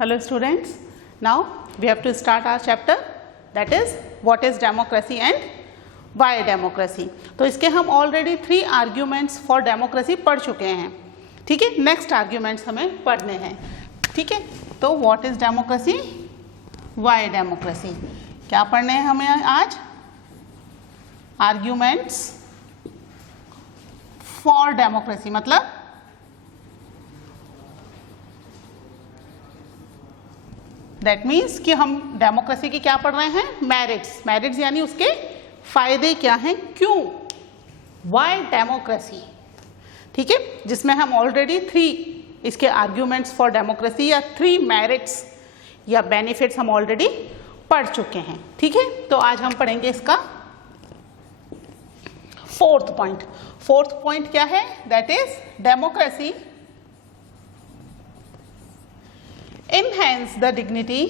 Hello students, now we have to start our chapter, that is what is democracy and why democracy. तो इसके हम already 3 arguments for democracy पढ़ चुके हैं, ठीक है. नेक्स्ट arguments हमें पढ़ने हैं, ठीक है. तो what is democracy, why democracy, क्या पढ़ने हैं हमें आज? arguments for democracy मतलब दैट मीन्स कि हम डेमोक्रेसी की क्या पढ़ रहे हैं? मेरिट्स. मेरिट्स यानी उसके फायदे क्या हैं, क्यों, वाई डेमोक्रेसी, ठीक है. जिसमें हम ऑलरेडी 3 इसके आर्ग्यूमेंट्स फॉर डेमोक्रेसी या 3 मेरिट्स या बेनिफिट्स हम ऑलरेडी पढ़ चुके हैं, ठीक है. तो आज हम पढ़ेंगे इसका 4th पॉइंट. 4th पॉइंट क्या है? That is democracy enhance the dignity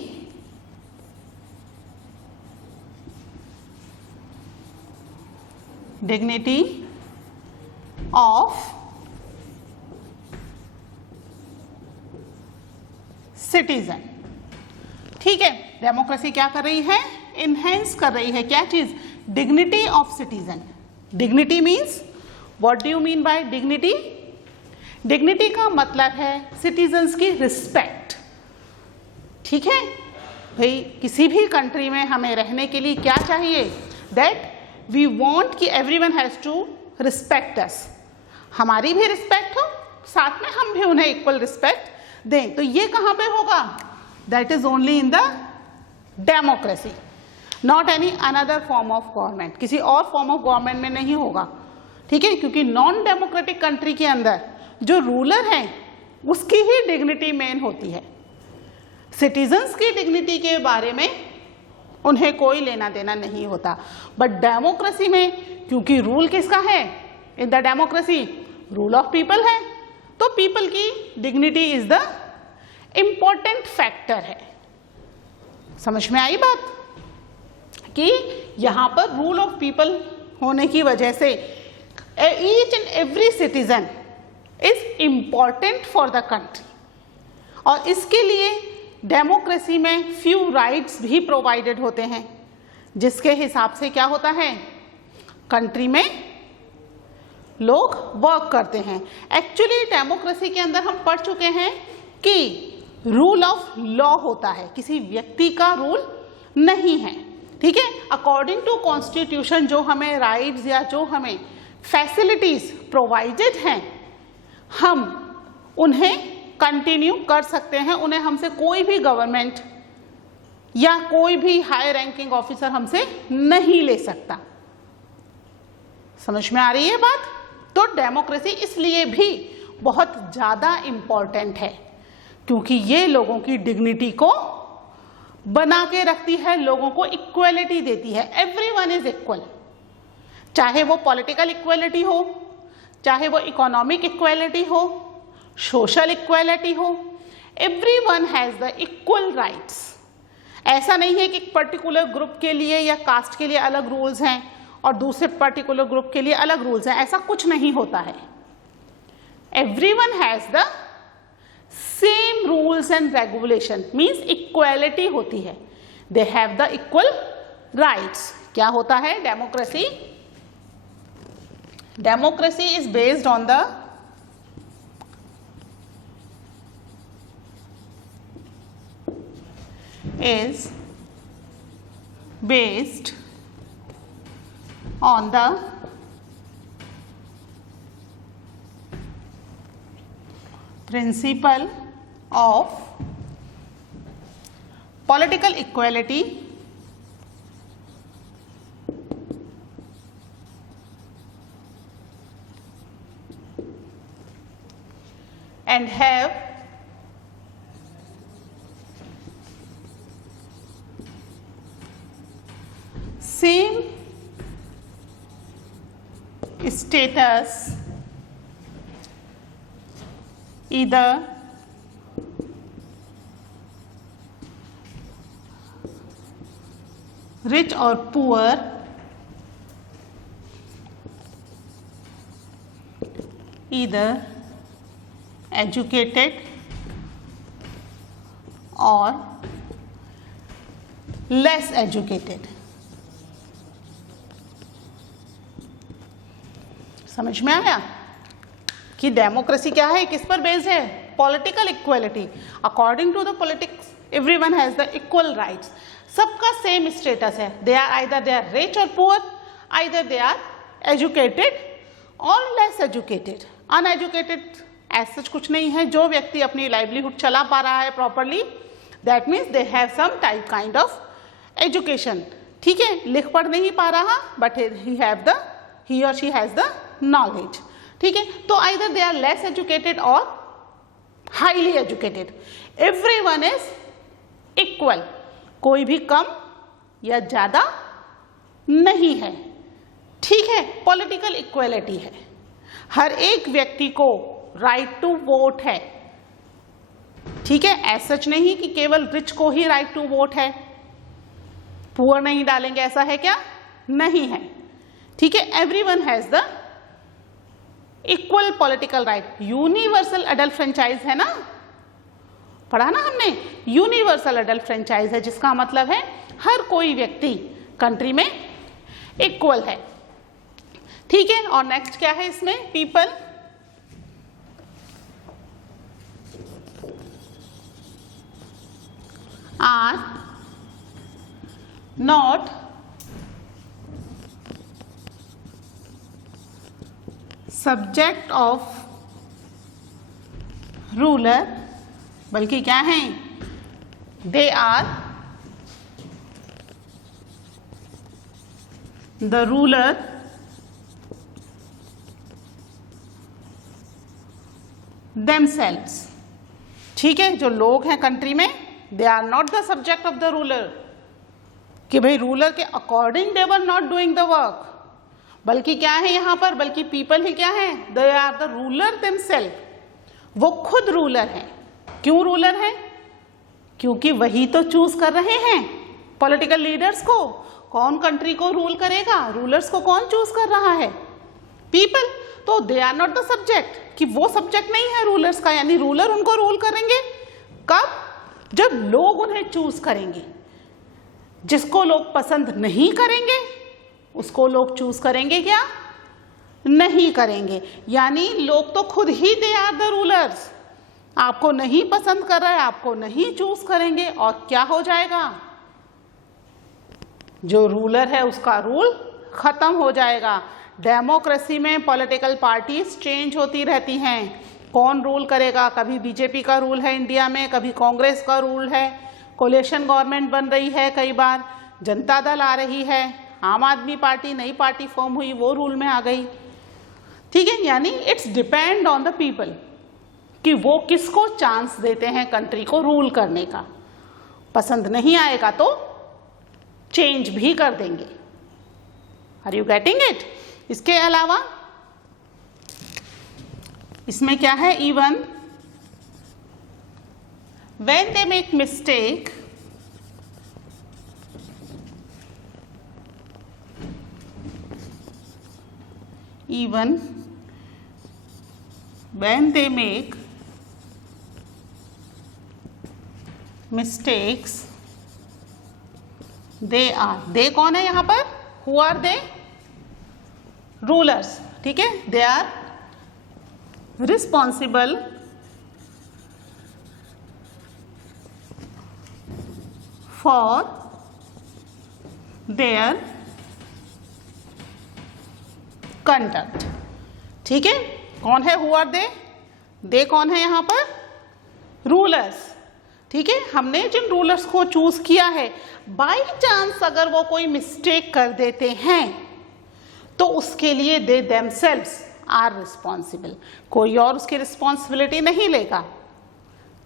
of citizen. ठीक है, डेमोक्रेसी क्या कर रही है? इनहेंस कर रही है क्या चीज? Dignity of citizen. Dignity means, what do you mean by dignity? Dignity का मतलब है सिटीजन्स की रिस्पेक्ट, ठीक है. भाई किसी भी कंट्री में हमें रहने के लिए क्या चाहिए? दैट वी वांट कि everyone has to respect us. हमारी भी रिस्पेक्ट हो, साथ में हम भी उन्हें इक्वल रिस्पेक्ट दें. तो ये कहाँ पे होगा? That is only in the democracy, not any another form of government. किसी और फॉर्म ऑफ गवर्नमेंट में नहीं होगा, ठीक है. क्योंकि नॉन डेमोक्रेटिक कंट्री के अंदर जो रूलर है उसकी ही डिग्निटी मेन होती है. सिटीजन्स की डिग्निटी के बारे में उन्हें कोई लेना देना नहीं होता. बट डेमोक्रेसी में क्योंकि रूल किसका है? In the democracy rule of people है, तो पीपल की dignity is the important factor है. समझ में आई बात? कि यहां पर रूल ऑफ पीपल होने की वजह से each and every citizen is important for the country. और इसके लिए डेमोक्रेसी में फ्यू राइट्स भी प्रोवाइडेड होते हैं, जिसके हिसाब से क्या होता है? कंट्री में लोग वर्क करते हैं. एक्चुअली डेमोक्रेसी के अंदर हम पढ़ चुके हैं कि रूल ऑफ लॉ होता है, किसी व्यक्ति का रूल नहीं है, ठीक है. अकॉर्डिंग टू कॉन्स्टिट्यूशन जो हमें राइट्स या जो हमें फैसिलिटीज प्रोवाइडेड हैं, हम उन्हें कंटिन्यू कर सकते हैं. उन्हें हमसे कोई भी गवर्नमेंट या कोई भी हाई रैंकिंग ऑफिसर हमसे नहीं ले सकता. समझ में आ रही है बात? तो डेमोक्रेसी इसलिए भी बहुत ज़्यादा इम्पॉर्टेंट है क्योंकि ये लोगों की डिग्निटी को बना के रखती है, लोगों को इक्वलिटी देती है. एवरीवन इज इक्वल, चाहे वो पॉलिटिकल इक्वलिटी हो, चाहे वो इकोनॉमिक इक्वलिटी हो, सोशल इक्वलिटी हो, everyone has the equal rights. ऐसा नहीं है कि एक पर्टिकुलर ग्रुप के लिए या कास्ट के लिए अलग रूल्स हैं और दूसरे पर्टिकुलर ग्रुप के लिए अलग रूल्स हैं. ऐसा कुछ नहीं होता है. Everyone has the same rules and regulation, means equality होती है. They have the equal rights. क्या होता है democracy? Democracy is based on the is based on the principle of political equality and have same status either rich or poor, either educated और less educated. समझ में आया कि democracy क्या है, किस पर बेस्ड है? Political equality. According to the politics everyone has the equal rights. सबका सेम स्टेटस है। They are either they are rich और poor, either they are educated और लेस एजुकेटेड। अनएजुकेटेड ऐसा सच कुछ नहीं है। जो व्यक्ति अपनी लाइवलीहुड चला पा रहा है properly, that means they have some type kind of education. ठीक है, लिख पढ़ नहीं पा रहा बट ही और शी हैज द नॉलेज। ठीक है, तो either they are less educated और highly educated. Everyone is equal, कोई भी कम या ज्यादा नहीं है। ठीक है, पॉलिटिकल इक्वलिटी है। हर एक व्यक्ति को राइट टू वोट है। ठीक है, ऐसा सच नहीं कि केवल रिच को ही राइट टू वोट है, पुअर नहीं डालेंगे, ऐसा है क्या? नहीं है। ठीक है, everyone has the equal political right. Universal adult franchise है ना, पढ़ा ना हमने? यूनिवर्सल अडल्ट फ्रेंचाइज है, जिसका मतलब है हर कोई व्यक्ति कंट्री में इक्वल है। ठीक है, और नेक्स्ट क्या है इसमें? People are not subject of ruler, बल्कि क्या है? They are the ruler themselves। ठीक है, जो लोग हैं कंट्री में, they are not the subject of the ruler, कि भाई रूलर के according they were not doing the work, बल्कि क्या है यहां पर? बल्कि पीपल ही क्या है? They are the ruler themselves. वो खुद रूलर है। क्यों रूलर है? क्योंकि वही तो चूज कर रहे हैं पॉलिटिकल लीडर्स को। कौन कंट्री को रूल करेगा? रूलर्स को कौन चूज कर रहा है? पीपल। तो they are not the subject, कि वो सब्जेक्ट नहीं है रूलर्स का, यानी रूलर उनको रूल करेंगे कब? जब लोग उन्हें चूज करेंगे। जिसको लोग पसंद नहीं करेंगे उसको लोग चूज करेंगे क्या? नहीं करेंगे। यानी लोग तो खुद ही दे आर द रूलर्स। आपको नहीं पसंद कर रहा है, आपको नहीं चूज करेंगे, और क्या हो जाएगा? जो रूलर है उसका रूल खत्म हो जाएगा। डेमोक्रेसी में पॉलिटिकल पार्टीज चेंज होती रहती हैं। कौन रूल करेगा? कभी बीजेपी का रूल है इंडिया में, कभी कांग्रेस का रूल है, कोलिशन गवर्नमेंट बन रही है, कई बार जनता दल आ रही है, आम आदमी पार्टी, नई पार्टी फॉर्म हुई, वो रूल में आ गई। ठीक है, यानी it's depend on the people कि वो किसको चांस देते हैं कंट्री को रूल करने का। पसंद नहीं आएगा तो चेंज भी कर देंगे। Are you getting it? इसके अलावा इसमें क्या है? Even when they make mistake, even when they make mistakes, they कौन है यहां पर? who are they? rulers। ठीक है, they are responsible for their conduct. ठीक है, कौन है? Who are they? दे कौन है यहां पर? रूलर्स। ठीक है, हमने जिन रूलर्स को चूज किया है, बाई चांस अगर वो कोई मिस्टेक कर देते हैं तो उसके लिए दे देमसेल्व्स आर रिस्पॉन्सिबल। कोई और उसकी रिस्पॉन्सिबिलिटी नहीं लेगा।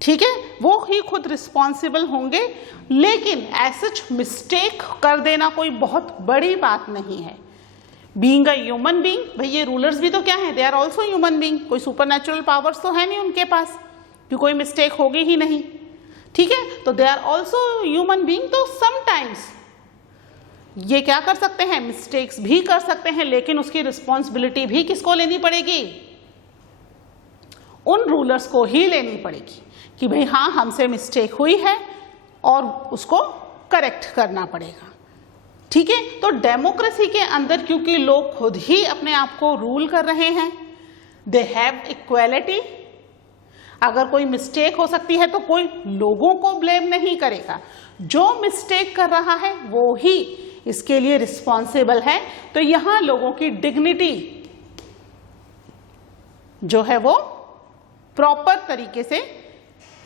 ठीक है, वो ही खुद रिस्पॉन्सिबल होंगे। लेकिन ऐसा मिस्टेक कर देना कोई बहुत बड़ी बात नहीं है। बीइंग अ ह्यूमन बीइंग, भाई ये रूलर्स भी तो क्या है? They are also human being. कोई सुपर नेचुरल पावर्स तो है नहीं उनके पास कि कोई मिस्टेक होगी ही नहीं। ठीक है, तो they are also human being. तो समटाइम्स ये क्या कर सकते हैं? मिस्टेक्स भी कर सकते हैं, लेकिन उसकी रिस्पॉन्सिबिलिटी भी किसको लेनी पड़ेगी? उन रूलर्स को ही लेनी पड़ेगी कि भाई हाँ हमसे मिस्टेक हुई है और उसको करेक्ट करना पड़ेगा। ठीक है, तो डेमोक्रेसी के अंदर क्योंकि लोग खुद ही अपने आप को रूल कर रहे हैं, दे हैव इक्वालिटी। अगर कोई मिस्टेक हो सकती है तो कोई लोगों को ब्लेम नहीं करेगा, जो मिस्टेक कर रहा है वो ही इसके लिए रिस्पॉन्सिबल है। तो यहां लोगों की डिग्निटी जो है वो प्रॉपर तरीके से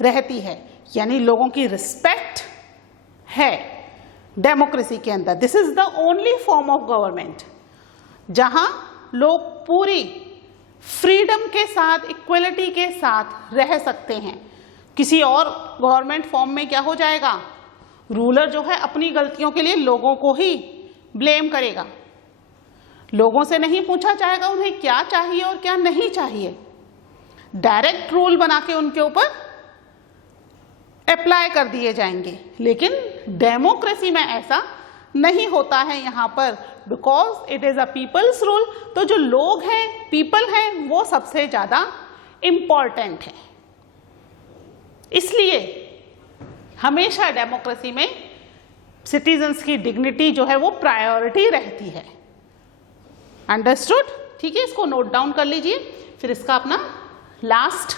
रहती है, यानी लोगों की रिस्पेक्ट है डेमोक्रेसी के अंदर। This is the only form of government जहां लोग पूरी फ्रीडम के साथ, इक्वलिटी के साथ रह सकते हैं। किसी और गवर्नमेंट फॉर्म में क्या हो जाएगा, रूलर जो है अपनी गलतियों के लिए लोगों को ही ब्लेम करेगा, लोगों से नहीं पूछा जाएगा उन्हें क्या चाहिए और क्या नहीं चाहिए, डायरेक्ट रूल बना के उनके ऊपर अप्लाई कर दिए जाएंगे। लेकिन डेमोक्रेसी में ऐसा नहीं होता है यहाँ पर, because it is a people's rule. तो जो लोग हैं, पीपल हैं, वो सबसे ज्यादा इंपॉर्टेंट है। इसलिए हमेशा डेमोक्रेसी में सिटीजन्स की डिग्निटी जो है वो प्रायोरिटी रहती है। अंडरस्टूड? ठीक है, इसको नोट डाउन कर लीजिए। फिर इसका अपना लास्ट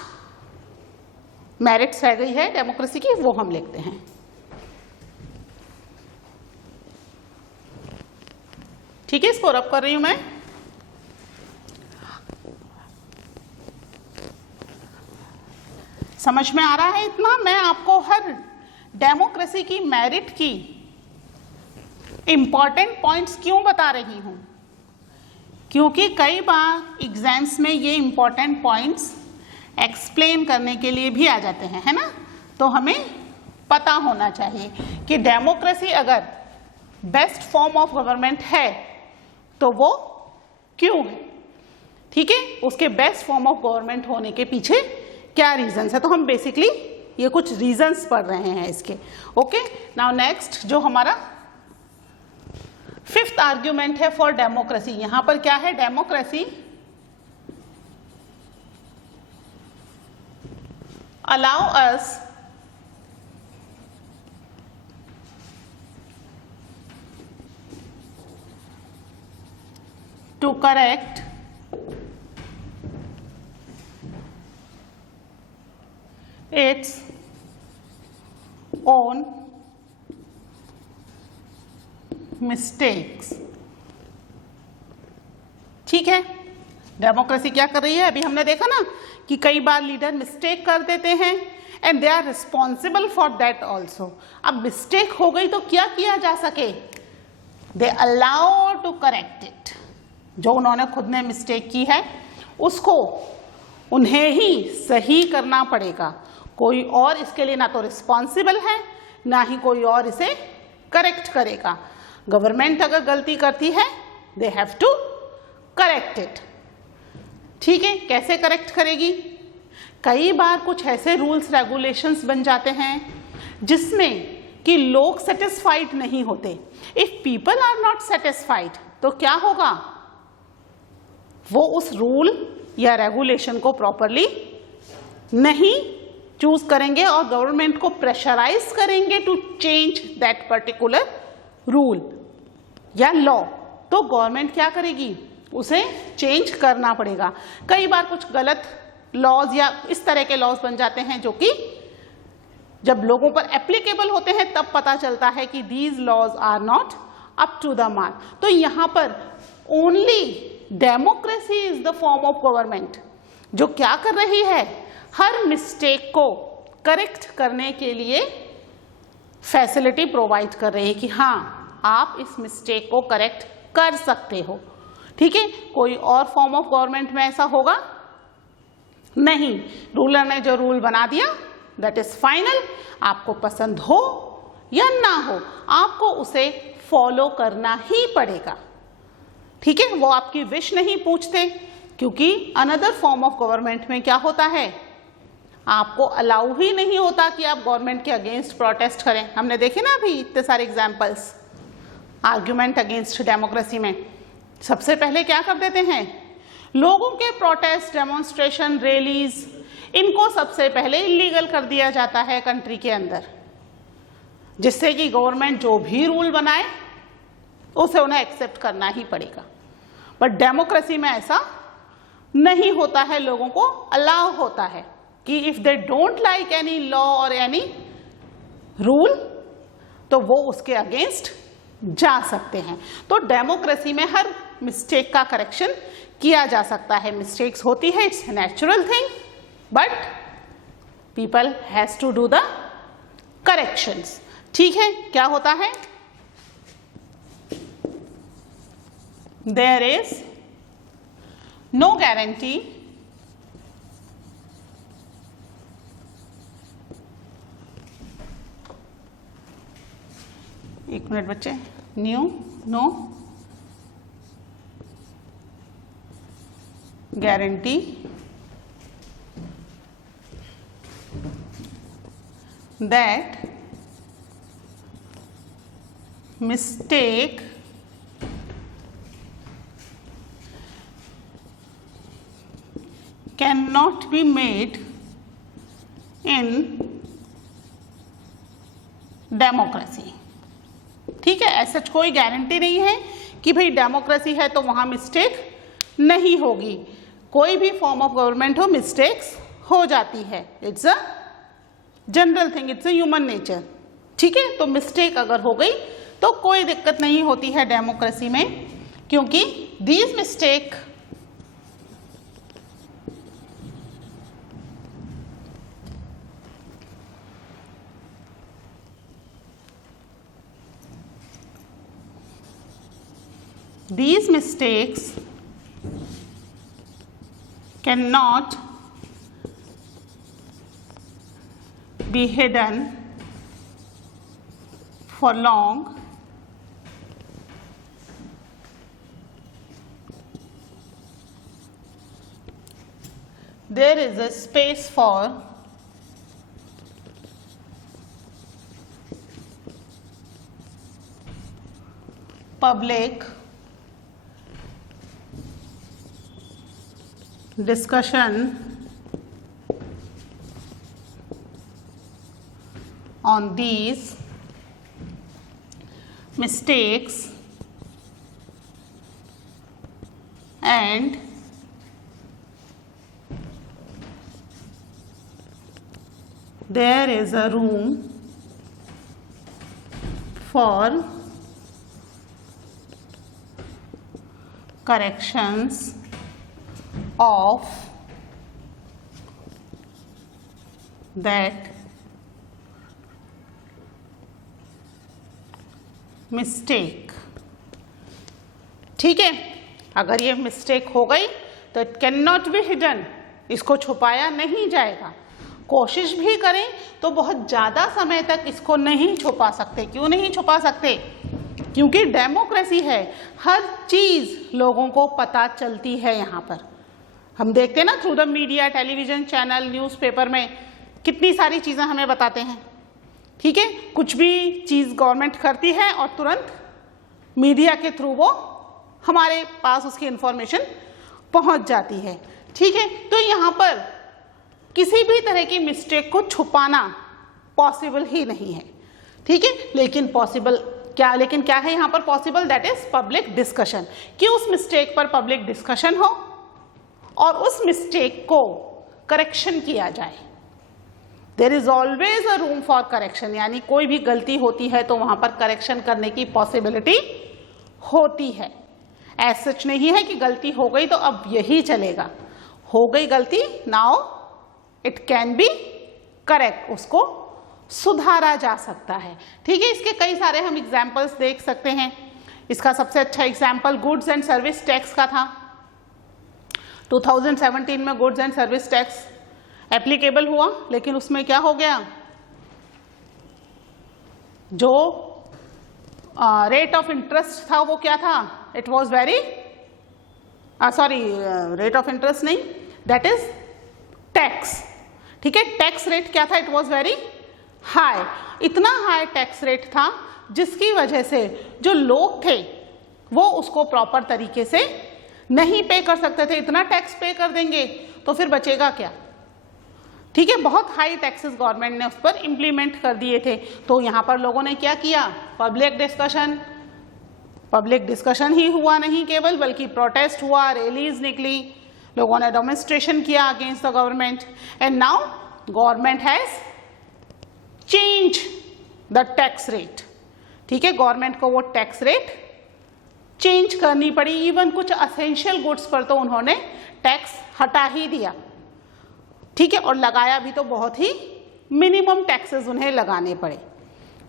मेरिट्स रह गई है डेमोक्रेसी की, वो हम लिखते हैं। ठीक है, इसको रब कर रही हूं मैं। समझ में आ रहा है इतना? मैं आपको हर डेमोक्रेसी की मेरिट की इंपॉर्टेंट पॉइंट्स क्यों बता रही हूं? क्योंकि कई बार एग्जाम्स में ये इंपॉर्टेंट पॉइंट्स एक्सप्लेन करने के लिए भी आ जाते हैं, है ना? तो हमें पता होना चाहिए कि डेमोक्रेसी अगर बेस्ट फॉर्म ऑफ गवर्नमेंट है तो वो क्यों है। ठीक है, उसके बेस्ट फॉर्म ऑफ गवर्नमेंट होने के पीछे क्या रीजंस है। तो हम बेसिकली ये कुछ रीजंस पढ़ रहे हैं इसके। ओके, नाउ नेक्स्ट जो हमारा फिफ्थ आर्ग्यूमेंट है फॉर डेमोक्रेसी। यहां पर क्या है, democracy allow us to correct its own mistakes। ठीक है, डेमोक्रेसी क्या कर रही है, अभी हमने देखा ना कि कई बार लीडर मिस्टेक कर देते हैं and they are responsible for that also. अब मिस्टेक हो गई तो क्या किया जा सके, they allow to correct it. जो उन्होंने खुद ने मिस्टेक की है उसको उन्हें ही सही करना पड़ेगा। कोई और इसके लिए ना तो रिस्पॉन्सिबल है ना ही कोई और इसे करेक्ट करेगा। गवर्नमेंट अगर गलती करती है they have to correct it. ठीक है, कैसे करेक्ट करेगी? कई बार कुछ ऐसे रूल्स रेगुलेशंस बन जाते हैं जिसमें कि लोग सेटिस्फाइड नहीं होते। If people are not satisfied तो क्या होगा, वो उस रूल या रेगुलेशन को प्रॉपरली नहीं चूज करेंगे और गवर्नमेंट को प्रेशराइज करेंगे to change that particular rule या लॉ। तो गवर्नमेंट क्या करेगी, उसे चेंज करना पड़ेगा। कई बार कुछ गलत लॉज या इस तरह के लॉज बन जाते हैं जो कि जब लोगों पर एप्लीकेबल होते हैं तब पता चलता है कि these laws are not up to the mark. तो यहां पर only democracy is the form of government जो क्या कर रही है, हर मिस्टेक को करेक्ट करने के लिए फैसिलिटी प्रोवाइड कर रही है कि हाँ आप इस मिस्टेक को करेक्ट कर सकते हो। ठीक है, कोई और फॉर्म ऑफ गवर्नमेंट में ऐसा होगा नहीं। रूलर ने जो रूल बना दिया दैट इज फाइनल, आपको पसंद हो या ना हो आपको उसे फॉलो करना ही पड़ेगा। ठीक है, वो आपकी विश नहीं पूछते, क्योंकि अनदर फॉर्म ऑफ गवर्नमेंट में क्या होता है, आपको अलाउ ही नहीं होता कि आप गवर्नमेंट के अगेंस्ट प्रोटेस्ट करें। हमने देखे ना अभी इतने सारे एग्जाम्पल्स आर्ग्यूमेंट अगेंस्ट डेमोक्रेसी में। सबसे पहले क्या कर देते हैं, लोगों के प्रोटेस्ट, डेमोन्स्ट्रेशन, रैलीज इनको सबसे पहले इलीगल कर दिया जाता है कंट्री के अंदर, जिससे कि गवर्नमेंट जो भी रूल बनाए उसे उन्हें एक्सेप्ट करना ही पड़ेगा। बट डेमोक्रेसी में ऐसा नहीं होता है, लोगों को अलाउ होता है कि if they don't like any law और एनी रूल तो वो उसके अगेंस्ट जा सकते हैं। तो डेमोक्रेसी में हर मिस्टेक का करेक्शन किया जा सकता है। मिस्टेक्स होती है, it's natural thing, but people has to do the corrections. ठीक है, क्या होता है? देयर इज नो गारंटी एक मिनट बच्चे, no guarantee that mistake cannot be made in democracy. ठीक है, ऐसा कोई गारंटी नहीं है कि भाई डेमोक्रेसी है तो वहां मिस्टेक नहीं होगी। कोई भी फॉर्म ऑफ गवर्नमेंट हो, मिस्टेक्स हो जाती है, it's a general thing, it's a human nature. ठीक है, तो मिस्टेक अगर हो गई तो कोई दिक्कत नहीं होती है डेमोक्रेसी में, क्योंकि these mistake cannot be hidden for long there is a space for public discussion on these mistakes and there is a room for corrections of that mistake। ठीक है, अगर ये मिस्टेक हो गई तो it can not be hidden, इसको छुपाया नहीं जाएगा। कोशिश भी करें तो बहुत ज़्यादा समय तक इसको नहीं छुपा सकते। क्यों नहीं छुपा सकते? क्योंकि डेमोक्रेसी है, हर चीज़ लोगों को पता चलती है। यहाँ पर हम देखते हैं ना, through the media, television channel, newspaper में कितनी सारी चीज़ें हमें बताते हैं। ठीक है, कुछ भी चीज़ गवर्नमेंट करती है और तुरंत मीडिया के थ्रू वो हमारे पास उसकी इंफॉर्मेशन पहुंच जाती है। ठीक है, तो यहाँ पर किसी भी तरह की मिस्टेक को छुपाना पॉसिबल ही नहीं है। ठीक है, लेकिन क्या है यहाँ पर possible? That is public discussion, कि उस मिस्टेक पर पब्लिक डिस्कशन हो और उस मिस्टेक को करेक्शन किया जाए। There is always a room for correction, यानी कोई भी गलती होती है तो वहां पर करेक्शन करने की पॉसिबिलिटी होती है। ऐसा सच नहीं है कि गलती हो गई तो अब यही चलेगा। हो गई गलती, now it can be correct, उसको सुधारा जा सकता है। ठीक है, इसके कई सारे हम एग्जाम्पल्स देख सकते हैं। इसका सबसे अच्छा example goods and service tax का था। 2017 में goods and service tax applicable हुआ, लेकिन उसमें क्या हो गया? जो रेट ऑफ इंटरेस्ट था वो क्या था? It was very rate of interest नहीं, दैट इज टैक्स। ठीक है, टैक्स रेट क्या था? It was very high. इतना हाई टैक्स रेट था जिसकी वजह से जो लोग थे वो उसको प्रॉपर तरीके से नहीं पे कर सकते थे। इतना टैक्स पे कर देंगे तो फिर बचेगा क्या? ठीक है, बहुत हाई टैक्सेस गवर्नमेंट ने उस पर इम्प्लीमेंट कर दिए थे। तो यहाँ पर लोगों ने क्या किया, पब्लिक डिस्कशन ही हुआ नहीं केवल, बल्कि प्रोटेस्ट हुआ, रैलीज निकली, लोगों ने डेमोन्स्ट्रेशन किया against the government. And now government has change the tax rate. ठीक है, गवर्नमेंट को वो टैक्स रेट चेंज करनी पड़ी। इवन कुछ असेंशियल गुड्स पर तो उन्होंने टैक्स हटा ही दिया। ठीक है, और लगाया भी तो बहुत ही मिनिमम टैक्सेस उन्हें लगाने पड़े,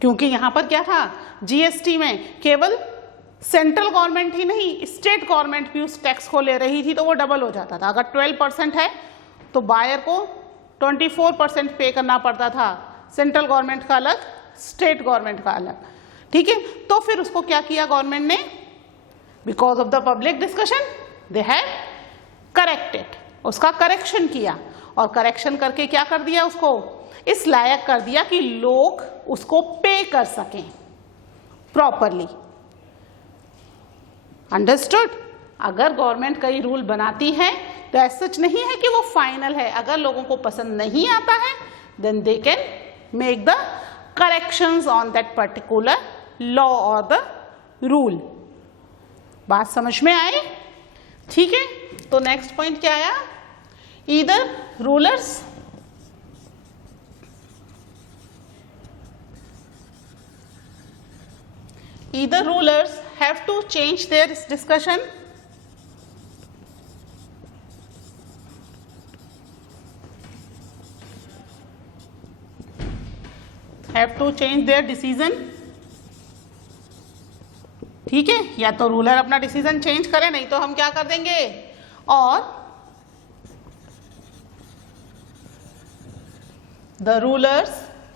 क्योंकि यहाँ पर क्या था, जीएसटी में केवल सेंट्रल गवर्नमेंट ही नहीं, स्टेट गवर्नमेंट भी उस टैक्स को ले रही थी, तो वो डबल हो जाता था। अगर 12% है तो बायर को 24% पे करना पड़ता था, सेंट्रल गवर्नमेंट का अलग, स्टेट गवर्नमेंट का अलग। ठीक है, तो फिर उसको क्या किया गवर्नमेंट ने, because of the public discussion they have corrected, उसका करेक्शन किया, और करेक्शन करके क्या कर दिया, उसको इस लायक कर दिया कि लोग उसको पे कर सकें प्रॉपरली। अंडरस्टूड? अगर गवर्नमेंट कई रूल बनाती है तो ऐसा सच नहीं है कि वो फाइनल है। अगर लोगों को पसंद नहीं आता है then they can make the corrections on that particular law और द रूल। बात समझ में आई? ठीक है, तो नेक्स्ट पॉइंट क्या आया, either rulers have to change their discussion, have to change their decision। ठीक है, या तो रूलर अपना डिसीजन चेंज करे, नहीं तो हम क्या कर देंगे, और the rulers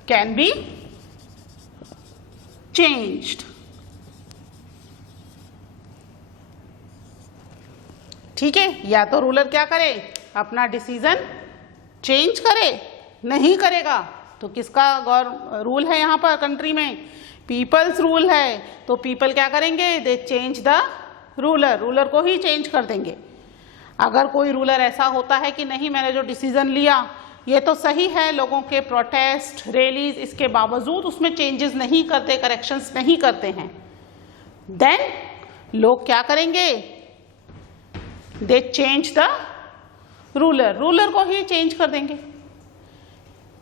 can be changed। ठीक है, या तो रूलर क्या करे, अपना डिसीजन चेंज करे, नहीं करेगा तो किसका रूल है यहाँ पर कंट्री में, पीपल्स रूल है, तो पीपल क्या करेंगे, दे चेंज द रूलर, रूलर को ही चेंज कर देंगे। अगर कोई रूलर ऐसा होता है कि नहीं, मैंने जो डिसीजन लिया ये तो सही है, लोगों के प्रोटेस्ट, रैलीज, इसके बावजूद उसमें चेंजेस नहीं करते, करेक्शंस नहीं करते हैं, देन लोग क्या करेंगे, दे चेंज द रूलर, रूलर को ही चेंज कर देंगे।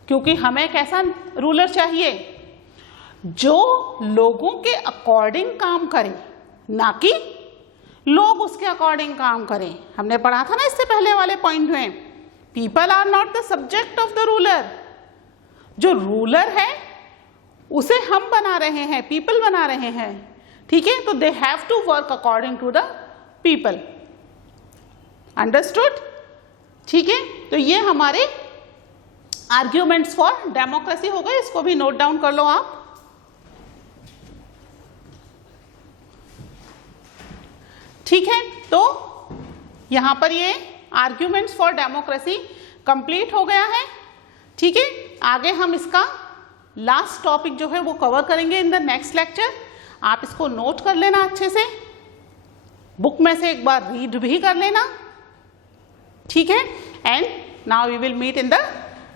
क्योंकि हमें कैसा रूलर चाहिए, जो लोगों के अकॉर्डिंग काम करे, ना कि लोग उसके अकॉर्डिंग काम करें। हमने पढ़ा था ना इससे पहले वाले पॉइंट में, people are not the subject of the ruler. जो रूलर है उसे हम बना रहे हैं, पीपल बना रहे हैं। ठीक है, तो they have to work according to the people. Understood? ठीक है, तो ये हमारे आर्ग्यूमेंट्स फॉर डेमोक्रेसी हो गए, इसको भी नोट डाउन कर लो आप। ठीक है, तो यहां पर ये आर्ग्यूमेंट्स फॉर डेमोक्रेसी कंप्लीट हो गया है। ठीक है, आगे हम इसका लास्ट टॉपिक जो है वो कवर करेंगे इन द नेक्स्ट लेक्चर। आप इसको नोट कर लेना अच्छे से, बुक में से एक बार रीड भी कर लेना। ठीक है, and now we will meet in the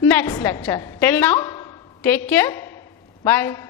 next lecture. Till now, take care. Bye.